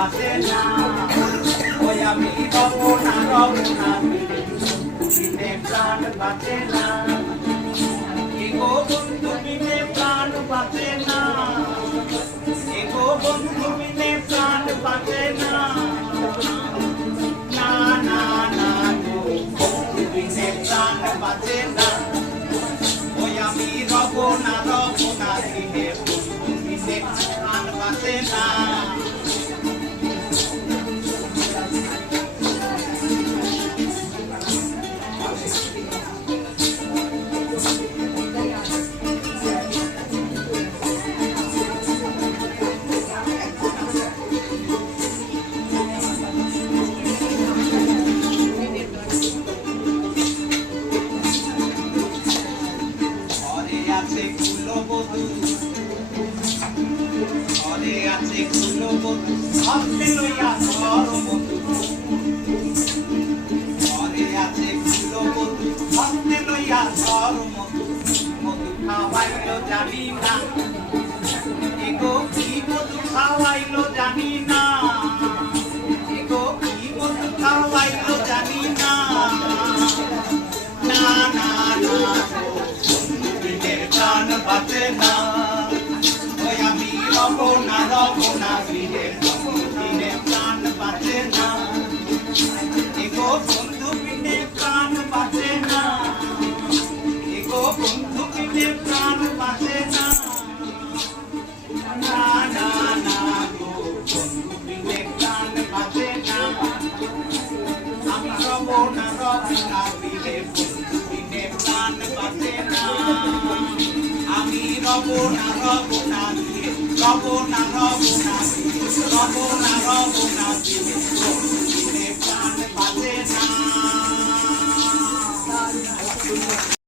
বাঁচে না ওই আমি রব না বিনে প্রাণ বাঁচে না এগো বন্ধু বিনে প্রাণ বাঁচে না এগো বন্ধু বিনে প্রাণ বাঁচে না না না না গো বন্ধু বিনে প্রাণ বাঁচে না ওই আমি রব না বিনে বন্ধু বিনে প্রাণ বাঁচে না ঘরে আছে কুলবধূ হাতে লইয়া সরবধূ ঘরে আছে কুলবধূ হাতে লইয়া সরবধূ মধু খাওয়াইলো জানি না এগো কি মধু খাওয়াইলো জানি না এগো কি মধু খাওয়াইলো জানি না না না না প্রাণ বাঁচে না ওই আমি রব না বিনে প্রাণ বাঁচে না এগো বন্ধু বিনে প্রাণ বাঁচে না এগো বন্ধু বিনে প্রাণ বাঁচে না না না না গো বন্ধু বিনে প্রাণ বাঁচে না আমি রব না বিনে বন্ধু বিনে প্রাণ বাঁচে না আমি রব না